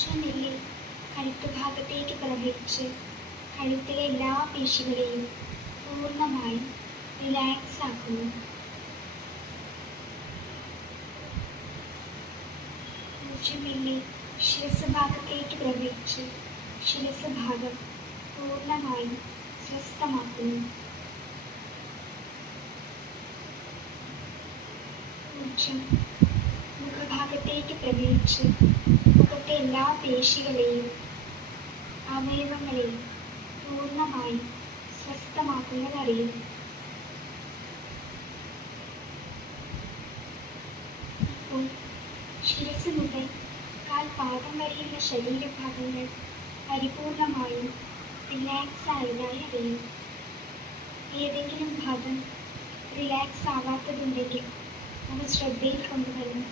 ഊർജ്ജമെല്ലെ കഴുത്തുഭാഗത്തേക്ക് പ്രവഹിച്ച് കഴുത്തിലെ എല്ലാ പേശികളെയും പൂർണ്ണമായും റിലാക്സ് ആക്കുന്നു. ഊർജ്ജമെല്ലെ ശിരസ് ഭാഗത്തേക്ക് പ്രവഹിച്ച് ശിരസ് ഭാഗം പൂർണ്ണമായും സ്വസ്ഥമാക്കുന്നു. ഊർജ്ജം മുഖഭാഗത്തേക്ക് പ്രവഹിച്ച് മുഖത്തെ എല്ലാ പേശികളെയും അവയവങ്ങളെയും പൂർണ്ണമായും സ്വസ്ഥമാക്കുന്നതറിയുന്നു. ഇപ്പോൾ ശിരസ് മുതൽ കാൽപാദം വരെയുള്ള ശരീരഭാഗങ്ങൾ പരിപൂർണമായും റിലാക്സ് ആയതായി അറിയുന്നു. ഏതെങ്കിലും ഭാഗം റിലാക്സ് ആവാത്തതുണ്ടെങ്കിൽ അവ ശ്രദ്ധയിൽ കൊണ്ടുവരണം.